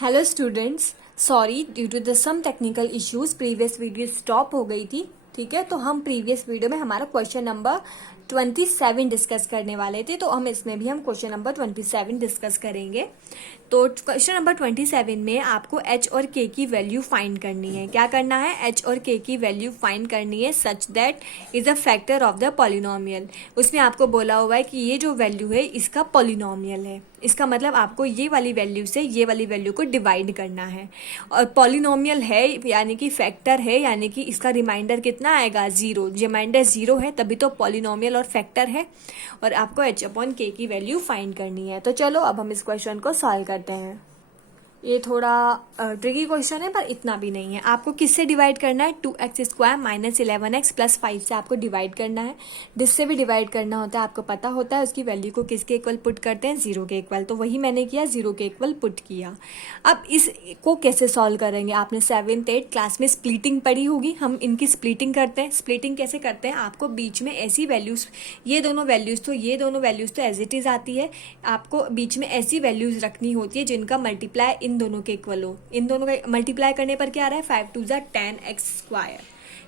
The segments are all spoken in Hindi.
Hello students, sorry due to the some technical issues previous video stop हो गई थी। ठीक है, तो हम प्रीवियस वीडियो में हमारा क्वेश्चन नंबर 27 डिस्कस करने वाले थे, तो हम इसमें भी हम क्वेश्चन नंबर 27 डिस्कस करेंगे। तो क्वेश्चन नंबर 27 में आपको h और k की वैल्यू फाइंड करनी है। क्या करना है? h और k की वैल्यू फाइंड करनी है such that is a factor of the polynomial. उसमें आपको बोला हुआ है कि ये जो वैल्यू है इसका पॉलिनोमियल है। इसका मतलब आपको ये वाली वैल्यू से ये वाली वैल्यू को डिवाइड करना है, और पॉलिनोमियल है यानी कि फैक्टर है, यानी कि इसका रिमाइंडर कितना आएगा? 0। रिमाइंडर 0 है तभी तो पॉलिनोमियल और फैक्टर है, और आपको h अपॉन k की वैल्यू फाइंड करनी है। तो चलो अब हम इस क्वेश्चन को सॉल्व करते हैं। ये थोड़ा ट्रिकी क्वेश्चन है पर इतना भी नहीं है। आपको किससे डिवाइड करना है? 2x² माइनस 11x प्लस 5 से आपको डिवाइड करना है। जिससे भी डिवाइड करना होता है आपको पता होता है उसकी वैल्यू को किसके इक्वल पुट करते हैं? 0 के इक्वल। तो वही मैंने किया, 0 के इक्वल पुट किया। अब इसको कैसे सॉल्व करेंगे? आपने 7th 8th क्लास में स्प्लिटिंग पढ़ी होगी। हम इनकी स्प्लिटिंग करते हैं। स्प्लिटिंग कैसे करते हैं? आपको बीच में ऐसी वैल्यूज, ये दोनों वैल्यूज तो एज इट इज आती है। आपको बीच में ऐसी वैल्यूज रखनी होती है जिनका मल्टीप्लाई इन दोनों के इक्वल हो। इन दोनों का मल्टीप्लाई करने पर क्या आ रहा है? 5 2 10x²।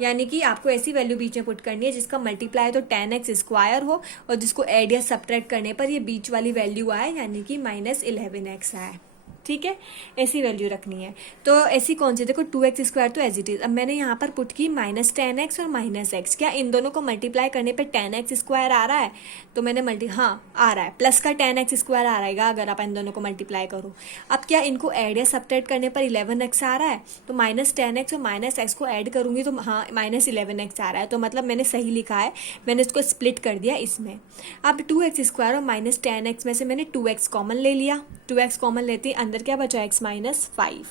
यानी कि आपको ऐसी वैल्यू बीच में पुट करनी है जिसका मल्टीप्लाई तो 10x² हो, और जिसको ऐड या सब्ट्रैक्ट करने पर ये बीच वाली वैल्यू आए, यानी कि -11x आए। ठीक है, ऐसी वैल्यू रखनी है। तो ऐसी कौन सी? देखो 2x² तो एज इट इज। अब मैंने यहाँ पर पुट की -10x और -x। क्या इन दोनों को मल्टीप्लाई करने पे 10x² आ रहा है? तो मैंने आ रहा है। प्लस का 10x² आ रहेगा अगर आप इन दोनों को मल्टीप्लाई करो। अब क्या इनको ऐड या सब्ट्रैक्ट करने पर 11x आ रहा है? तो -10x और -x को ऐड करूंगी तो -11x आ रहा है। तो मतलब मैंने सही लिखा है, मैंने इसको स्प्लिट कर दिया इसमें। अब 2x² और -10x में से मैंने 2x कॉमन ले लिया। 2x कॉमन लेते ही अंदर क्या बचा? x - 5।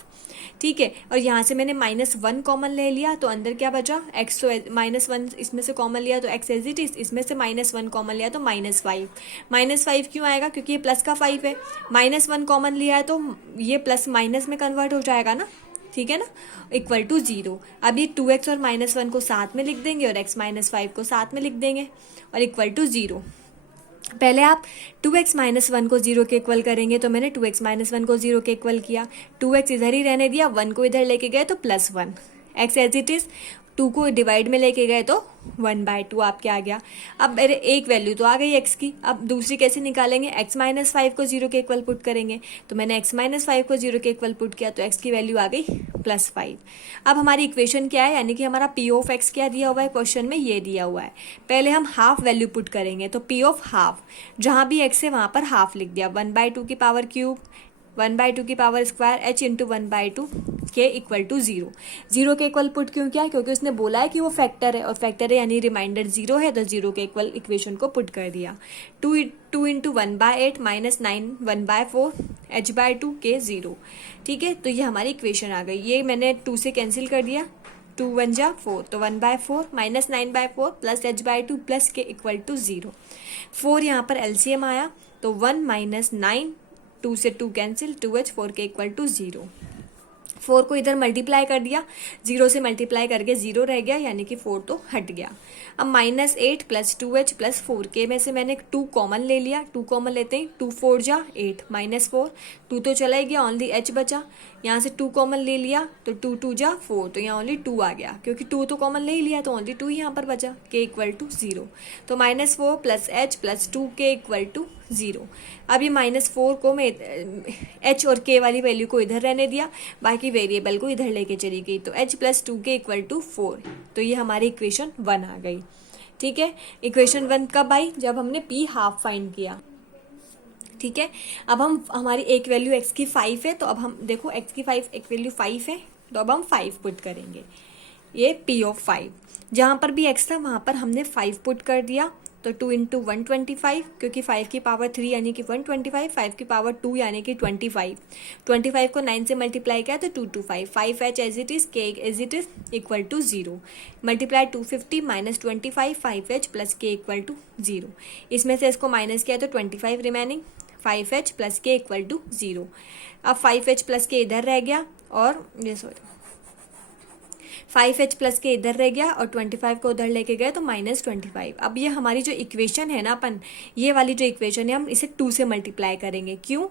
ठीक है, और यहाँ से मैंने -1 कॉमन ले लिया तो अंदर क्या बचा? x। तो -1 इसमें से कॉमन लिया तो x एज इट इज। इसमें से -1 कॉमन लिया तो -5। -5 क्यों आएगा? क्योंकि ये प्लस का 5 है। -1 कॉमन लिया है तो ये प्लस माइनस में कन्वर्ट हो जाएगा ना। ठीक है ना, इक्वल टू 0। अब ये 2x और -1 को साथ में लिख देंगे और x - 5 को साथ में लिख देंगे और इक्वल टू 0। पहले आप 2x - 1 को 0 के इक्वल करेंगे, तो मैंने 2x - 1 को 0 के इक्वल किया। 2x इधर ही रहने दिया, 1 को इधर लेके गए तो +1। x as it is. 2 को डिवाइड में लेके गए तो 1/2 आपके आ गया। अब मेरे एक वैल्यू तो आ गई x की। अब दूसरी कैसे निकालेंगे? x - 5 को 0 के इक्वल पुट करेंगे, तो मैंने x - 5 को 0 के इक्वल पुट किया तो x की वैल्यू आ गई +5। अब हमारी इक्वेशन क्या है? यानी कि हमारा p ऑफ x क्या दिया हुआ है क्वेश्चन में? ये दिया हुआ है। पहले हम हाफ वैल्यू पुट करेंगे, तो p ऑफ हाफ, जहां भी x है वहां पर हाफ लिख दिया। 1/2 की पावर क्यूब, 1/2 की पावर स्क्वायर, h इंटू 1/2 के इक्वल टू 0। 0 के इक्वल पुट क्यों किया? क्योंकि उसने बोला है कि वो फैक्टर है, और फैक्टर है यानी रिमाइंडर 0 है, तो 0 के इक्वल इक्वेशन को पुट कर दिया। 2 इंटू 1/8 -9 1/4 h/2 के 0। ठीक है, तो ये हमारी इक्वेशन आ गई। ये मैंने 2 से कैंसिल कर दिया, 2 × 1 = 4, तो 1/4 -9/4 प्लस h/2 प्लस के इक्वल टू 0। 4 यहाँ पर एलसीएम आया तो 1 - 9, 2 से 2 कैंसिल, 2h, 4 के इक्वल टू 0। 4 को इधर मल्टीप्लाई कर दिया, 0 से मल्टीप्लाई करके 0 रह गया, यानी कि 4 तो हट गया। अब -8 प्लस 2h प्लस 4k में से मैंने 2 कॉमन ले लिया। 2 कॉमन लेते ही 2 4 = 8 -4, 2 तो चला ही गया, ओनली h बचा। यहाँ से 2 कॉमन ले लिया तो 2 2 = 4, तो यहाँ ओनली 2 आ गया, क्योंकि 2 तो कॉमन ले ही लिया तो ओनली 2 यहाँ पर बचा, k इक्वल टू 0। तो -4 plus h plus 2k equal to 0। अब ये -4 को मैं h और k वाली वैल्यू को इधर रहने दिया, बाकी वेरिएबल को इधर लेके चली गई, तो h plus 2k equal to 4। तो ये हमारी इक्वेशन 1 आ गई। ठीक है, इक्वेशन 1 कब आई? जब हमने p हाफ फाइंड किया। ठीक है, अब हमारी एक वैल्यू x की 5 है, तो अब हम देखो x की 5 एक वैल्यू 5 है, तो अब हम 5 पुट करेंगे। ये p ऑफ 5, जहां पर भी x था वहां पर हमने 5 पुट कर दिया, तो 2 इंटू 125, क्योंकि 5 की पावर 3 यानी कि 125, 5 की पावर 2 यानी कि 25। 25 को 9 से मल्टीप्लाई किया तो 2 2 5, 5h as it is, k as it is equal to 0। Multiply 250 -25, 5h plus k equal to 0। इसमें से इसको माइनस किया तो 25 remaining, 5h plus k equal to 0। अब 5h प्लस k इधर रह गया, और ये 5h प्लस के इधर रह गया और 25 को उधर लेके गए तो -25। अब ये हमारी जो इक्वेशन है ना अपन, ये वाली जो इक्वेशन है हम इसे 2 से मल्टीप्लाई करेंगे। क्यों?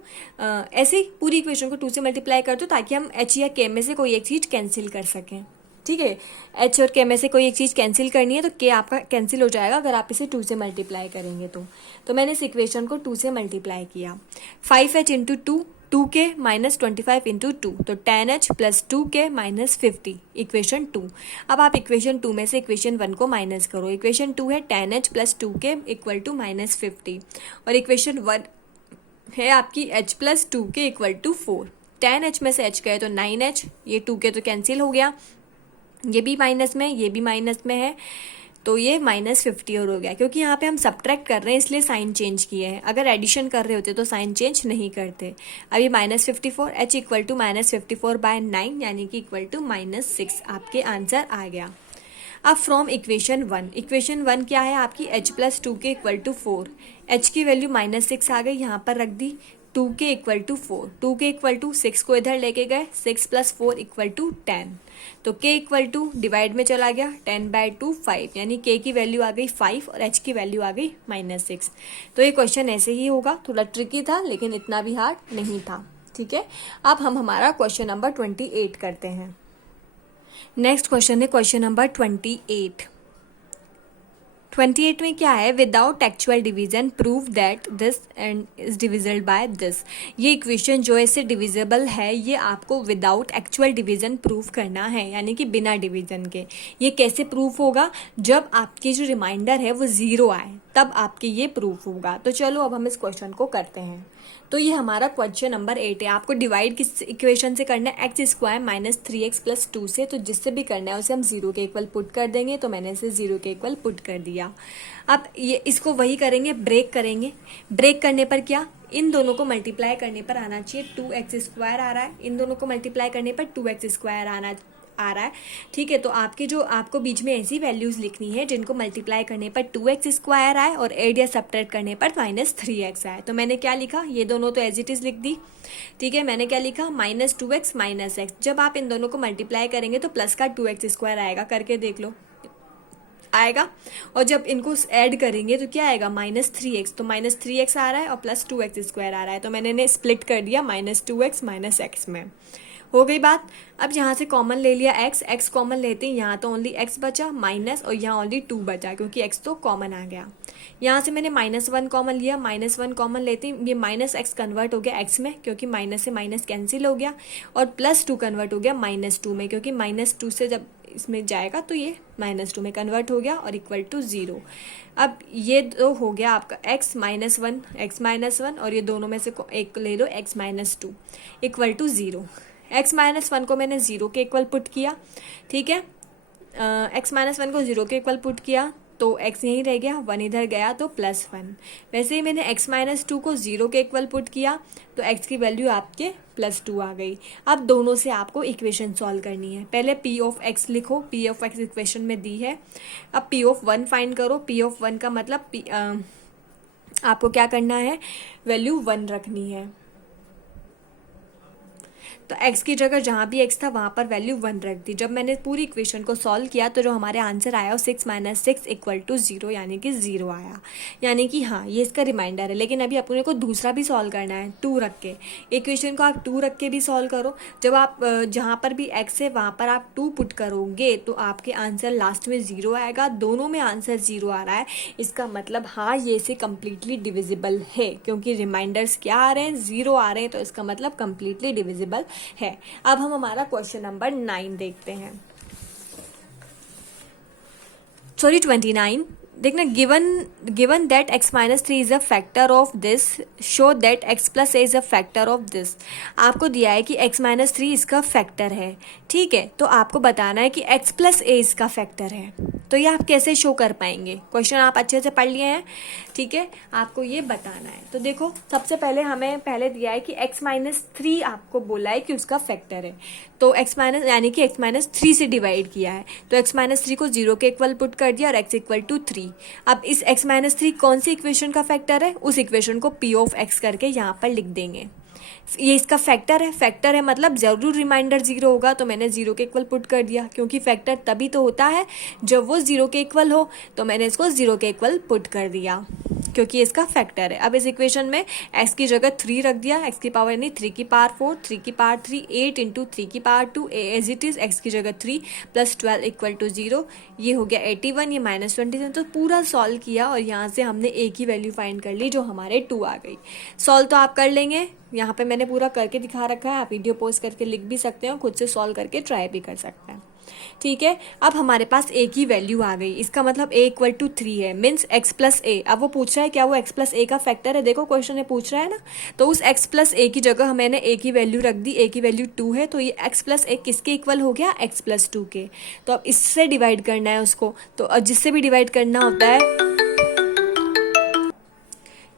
ऐसे ही पूरी इक्वेशन को 2 से मल्टीप्लाई कर दो ताकि हम h या k में से कोई एक चीज़ कैंसिल कर सकें। ठीक है, h और k में से कोई एक चीज़ कैंसिल करनी है तो k आपका कैंसिल हो जाएगा अगर आप इसे 2 से मल्टीप्लाई करेंगे तो मैंने इस इक्वेशन को 2 से मल्टीप्लाई किया। 5h into 2k minus 25 into 2 तो 10h plus 2k minus 50 equation 2। अब आप इक्वेशन 2 में से इक्वेशन 1 को माइनस करो। इक्वेशन 2 है 10h plus 2k equal to minus 50 और इक्वेशन 1 है आपकी h plus 2k equal to 4। 10h में से h गए तो 9h, ये 2k तो कैंसिल हो गया, ये भी माइनस में, ये भी माइनस में है तो ये -50 और हो गया। क्योंकि यहाँ पे हम सब्ट्रैक्ट कर रहे हैं इसलिए साइन चेंज किए हैं, अगर एडिशन कर रहे होते तो साइन चेंज नहीं करते। अभी -54 h इक्वल टू -54/9 यानी कि इक्वल टू -6 आपके आंसर आ गया। अब फ्रॉम इक्वेशन 1 क्या है आपकी h plus 2k equal to 4, h की वैल्यू -6 आ गई, यहाँ पर रख दी। 2k equal to 4, 2k equal to 6 को इधर लेके गए, 6 प्लस 4 इक्वल टू 10 तो k इक्वल टू डिवाइड में चला गया 10/2 5 यानी k की वैल्यू आ गई 5 और h की वैल्यू आ गई -6। तो ये क्वेश्चन ऐसे ही होगा, थोड़ा ट्रिकी था लेकिन इतना भी हार्ड नहीं था। ठीक है, अब हम हमारा क्वेश्चन नंबर 28 करते हैं। नेक्स्ट क्वेश्चन है क्वेश्चन नंबर 28 में क्या है, without actual division prove that this and is divisible by this. ये इक्वेशन जो है इससे डिविजिबल है, ये आपको विदाउट एक्चुअल डिवीजन प्रूव करना है यानी कि बिना डिवीजन के। ये कैसे प्रूफ होगा, जब आपकी जो रिमाइंडर है वो 0 आए तब आपके ये प्रूफ होगा। तो चलो अब हम इस क्वेश्चन को करते हैं। तो ये हमारा क्वेश्चन नंबर 8 है। आपको डिवाइड किस इक्वेशन से करना है, x square minus 3x plus 2 से। तो जिससे भी करना है उसे हम 0 के इक्वल पुट कर देंगे, तो मैंने इसे 0 के इक्वल पुट कर दिया। अब ये इसको वही करेंगे, ब्रेक करेंगे। ब्रेक करने पर क्या, इन दोनों को मल्टीप्लाई करने पर आना चाहिए 2x स्क्वायर आ रहा है, इन दोनों को मल्टीप्लाई करने पर 2x स्क्वायर आ रहा है। ठीक है, तो आपकी जो आपको बीच में ऐसी वैल्यूज लिखनी है जिनको मल्टीप्लाई करने पर 2x स्क्वायर आए और एड या सब्ट्रैक्ट करने पर -3x आए। तो मैंने क्या लिखा, ये दोनों तो एज इट इज लिख दी। ठीक है, मैंने क्या लिखा, -2x -x। जब आप इन दोनों को मल्टीप्लाई करेंगे तो प्लस का 2x स्क्वायर आएगा, करके देख लो आएगा। और जब इनको ऐड करेंगे तो क्या आएगा, -3x। तो -3x आ रहा है और प्लस 2x स्क्वायर आ रहा है, तो मैंने इन्हें स्प्लिट कर दिया -2x -x में। हो गई बात। अब यहाँ से कॉमन ले लिया x कॉमन लेते हैं, यहाँ तो ओनली x बचा माइनस और यहाँ ओनली 2 बचा क्योंकि x तो कॉमन आ गया। यहाँ से मैंने -1 कॉमन लिया, -1 कॉमन लेते हैं, ये -x कन्वर्ट हो गया x में क्योंकि माइनस से माइनस कैंसिल हो गया, और +2 कन्वर्ट हो गया -2 में क्योंकि -2 से जब इसमें जाएगा तो ये -2 में कन्वर्ट हो गया और इक्वल टू 0। अब ये तो हो गया आपका x -1 और ये दोनों में से एक ले लो x -2 इक्वल टू 0। x -1 को मैंने 0 के इक्वल पुट किया। ठीक है, x -1 को 0 के इक्वल पुट किया तो x यहीं रह गया, 1 इधर गया तो +1। वैसे ही मैंने x -2 को 0 के इक्वल पुट किया तो x की वैल्यू आपके +2 आ गई। अब दोनों से आपको इक्वेशन सॉल्व करनी है। पहले p ऑफ x लिखो, p ऑफ x इक्वेशन में दी है। अब p ऑफ 1 फाइंड करो। p ऑफ 1 का मतलब आपको क्या करना है, वैल्यू 1 रखनी है। तो x की जगह जहाँ भी x था वहाँ पर वैल्यू 1 रख दी। जब मैंने पूरी इक्वेशन को सॉल्व किया तो जो हमारे आंसर आया वो 6 - 6 इक्वल टू 0 यानी कि 0 आया। यानी कि हाँ, ये इसका रिमाइंडर है। लेकिन अभी अपने को दूसरा भी सॉल्व करना है, 2 रख के। इक्वेशन को आप 2 रख के भी सॉल्व करो। जब आप जहाँ पर भी x है वहाँ पर आप 2 पुट करोगे तो आपके आंसर लास्ट में 0 आएगा। दोनों में आंसर 0 आ रहा है, इसका मतलब हाँ ये इसे कम्प्लीटली डिविजिबल है क्योंकि रिमाइंडर्स क्या आ रहे हैं, 0 आ रहे हैं, तो इसका मतलब कम्प्लीटली डिविजिबल है। अब हम हमारा क्वेश्चन नंबर 9 देखते हैं। 29 देखना, given that x - 3 is a factor of this, show that x + a is a factor of this. आपको दिया है कि x - 3 इसका फैक्टर है। ठीक है, तो आपको बताना है कि x + a इसका फैक्टर है। तो ये आप कैसे शो कर पाएंगे, क्वेश्चन आप अच्छे से पढ़ लिए हैं। ठीक है, आपको ये बताना है। तो देखो, सबसे पहले हमें पहले दिया है कि x - 3 आपको बोला है कि उसका फैक्टर है। तो यानी कि x - 3 से डिवाइड किया है, तो x - 3 को 0 के इक्वल पुट कर दिया और x इक्वल टू 3। अब इस x - 3 कौन सी इक्वेशन का फैक्टर है, उस इक्वेशन को p ऑफ x करके यहाँ पर लिख देंगे। ये इसका फैक्टर है मतलब ज़रूर रिमाइंडर ज़ीरो होगा, तो मैंने ज़ीरो के इक्वल पुट कर दिया, क्योंकि फैक्टर तभी तो होता है जब वो ज़ीरो के इक्वल हो, तो मैंने इसको ज़ीरो के इक्वल पुट कर दिया क्योंकि इसका फैक्टर है। अब इस इक्वेशन में x की जगह 3 रख दिया, x की पावर यानी 3 की पावर 4, 3 की पावर 3, 8 इंटू 3 की power 2 as it is, x की जगह 3 प्लस 12 इक्वल टू 0। ये हो गया 81, ये -27। तो पूरा सॉल्व किया और यहाँ से हमने a की वैल्यू फाइंड कर ली जो हमारे 2 आ गई। सॉल्व तो आप कर लेंगे, यहाँ पे मैंने पूरा करके दिखा रखा है, आप वीडियो पॉज करके लिख भी सकते हो, खुद से सॉल्व करके ट्राई भी कर सकते हैं। ठीक है, अब हमारे पास a की वैल्यू आ गई, इसका मतलब a इक्वल टू 3 है, मीन्स x प्लस ए। अब वो पूछ रहा है क्या वो x प्लस ए का फैक्टर है, देखो क्वेश्चन में पूछ रहा है ना, तो उस x प्लस ए की जगह मैंने a की वैल्यू रख दी, a की वैल्यू 2 है, तो ये x प्लस ए किसके इक्वल हो गया, x प्लस 2 के। तो अब इससे डिवाइड करना है उसको, तो जिससे भी डिवाइड करना होता है,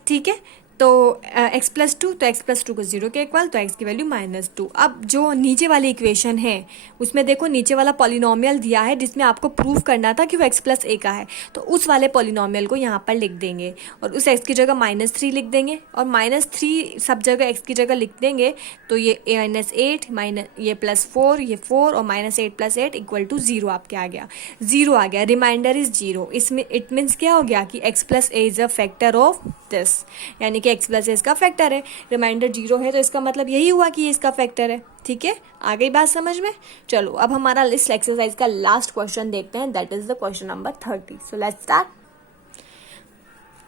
ठीक है, तो x प्लस 2, तो x प्लस 2 को 0 के इक्वल, तो x की वैल्यू -2। अब जो नीचे वाली इक्वेशन है उसमें देखो नीचे वाला पॉलिनोमियल दिया है जिसमें आपको प्रूव करना था कि वो x प्लस ए का है, तो उस वाले पॉलिनोमियल को यहाँ पर लिख देंगे और उस x की जगह -3 लिख देंगे, और -3 सब जगह x की जगह लिख देंगे, तो ये -8 ये +4, ये 4 और -8 + 8 इक्वल टू 0 आपके आ गया, 0 आ गया, रिमाइंडर इज 0। इसमें इट मीन्स क्या हो गया कि x plus A is a factor of this, यानी कि x प्लस ए इसका फैक्टर है, रिमाइंडर 0 है, तो इसका मतलब यही हुआ कि ये इसका फैक्टर है। ठीक है, आ गई बात समझ में। चलो अब हमारा इस एक्सरसाइज का लास्ट क्वेश्चन देखते हैं, that is the question number 30। So let's start.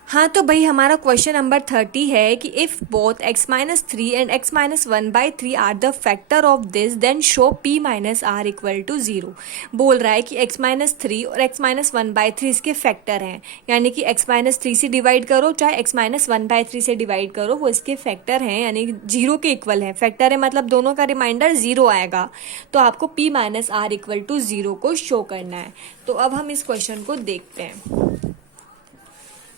हाँ तो भाई हमारा क्वेश्चन नंबर 30 है कि if both x-3 and x-1/3 are the factor of this then show p-r equal to 0। बोल रहा है कि x-3 और x-1/3 इसके फैक्टर हैं, यानी कि x-3 से डिवाइड करो चाहे x-1/3 से डिवाइड करो, वो इसके फैक्टर हैं, यानी 0 के इक्वल है। फैक्टर है मतलब दोनों का रिमाइंडर 0 आएगा, तो आपको p-r इक्वल टू 0 को शो करना है। तो अब हम इस क्वेश्चन को देखते हैं।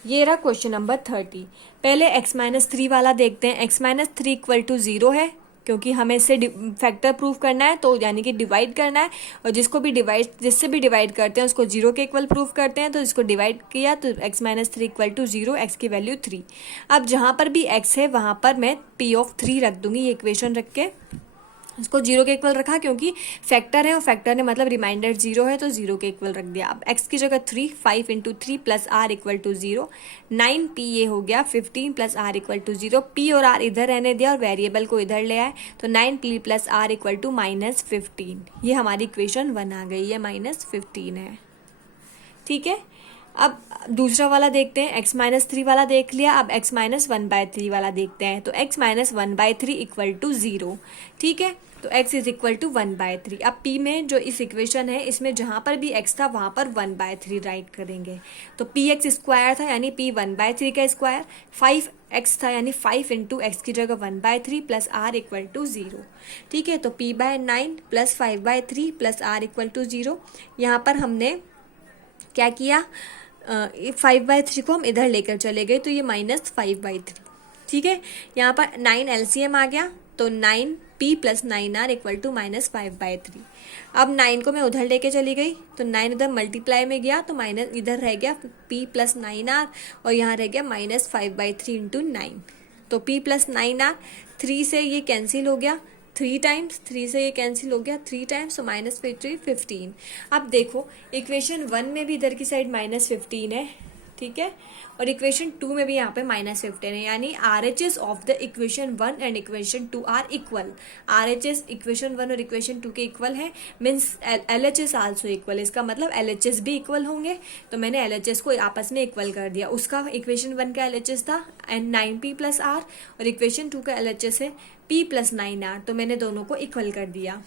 ये रहा क्वेश्चन नंबर 30। पहले x-3 वाला देखते हैं। x-3 इक्वल टू 0 है, क्योंकि हमें इससे फैक्टर प्रूव करना है, तो यानी कि डिवाइड करना है, और जिससे भी डिवाइड करते हैं उसको 0 के इक्वल प्रूव करते हैं। तो इसको डिवाइड किया तो x-3 इक्वल टू 0, x की वैल्यू 3। अब जहाँ पर भी x है वहाँ पर मैं p(3) रख दूंगी, ये इक्वेशन रख के इसको 0 के इक्वल रखा, क्योंकि फैक्टर है और फैक्टर ने मतलब रिमाइंडर 0 है, तो 0 के इक्वल रख दिया। अब x की जगह 3, 5 into 3 plus r equal to 0, 9p ये हो गया, 15 plus r equal to 0। p और r इधर रहने दिया और वेरिएबल को इधर ले आए, तो 9p plus r equal to -15। ये हमारी इक्वेशन 1 आ गई है, -15 है। ठीक है, अब दूसरा वाला देखते हैं। x-3 वाला देख लिया, अब x-1/3 वाला देखते हैं। तो x-1/3 इक्वल टू 0। ठीक है, तो x इज इक्वल टू 1/3। अब p में जो इस इक्वेशन है इसमें जहाँ पर भी x था वहाँ पर 1/3 राइट करेंगे, तो px स्क्वायर था यानी p 1/3 का स्क्वायर, 5x था यानी 5 इंटू x की जगह 1/3 प्लस r इक्वल टू 0। ठीक है, तो p/9 plus 5/3 plus r equal to 0। यहाँ पर हमने क्या किया, 5/3 को हम इधर लेकर चले गए, तो ये -5/3। ठीक है, यहाँ पर 9 LCM आ गया, तो 9p plus 9r equal to -5/3। अब 9 को मैं उधर लेके चली गई, तो 9 इधर मल्टीप्लाई में गया, तो माइनस इधर रह गया p प्लस 9r, और यहाँ रह गया -5/3 इंटू 9। तो p प्लस 9r, 3 से ये कैंसिल हो गया, 3 टाइम्स, 3 से ये कैंसिल हो गया 3 टाइम्स, तो -15। अब देखो इक्वेशन 1 में भी इधर की साइड -15 है, ठीक है, और इक्वेशन 2 में भी यहाँ पे -15 है, यानी RHS of the equation 1 and equation 2 are equal. RHS equation 1 और इक्वेशन 2 के इक्वल है, मीन्स LHS आल्सो इक्वल, इसका मतलब LHS भी इक्वल होंगे, तो मैंने LHS को आपस में इक्वल कर दिया। उसका इक्वेशन 1 का LHS था एंड 9p प्लस r, और इक्वेशन 2 का LHS है p प्लस 9r, तो मैंने दोनों को इक्वल कर दिया।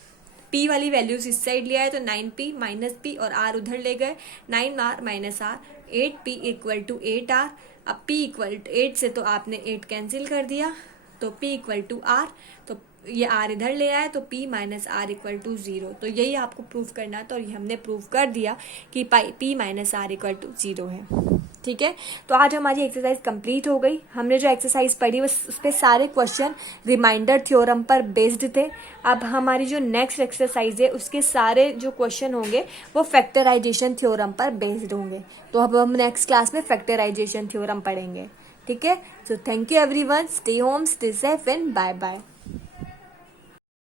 p वाली वैल्यूज इस साइड लिया है, तो 9p माइनस p और r उधर ले गए, 9r minus r, 8p equal to 8r। अब p इक्वल टू 8 से तो आपने 8 कैंसिल कर दिया, तो p इक्वल टू r, तो ये r इधर ले आए, तो p minus r equal to 0। तो यही आपको प्रूफ करना था, और ये हमने प्रूफ कर दिया कि p minus r equal to 0 है। ठीक है, तो आज हमारी एक्सरसाइज कंप्लीट हो गई। हमने जो एक्सरसाइज पढ़ी उस पे सारे क्वेश्चन रिमाइंडर थ्योरम पर बेस्ड थे। अब हमारी जो नेक्स्ट एक्सरसाइज है उसके सारे जो क्वेश्चन होंगे वो फैक्टराइजेशन थ्योरम पर बेस्ड होंगे। तो अब हम नेक्स्ट क्लास में फैक्टराइजेशन थ्योरम पढ़ेंगे। ठीक है, so thank you everyone, stay home, stay safe and bye bye.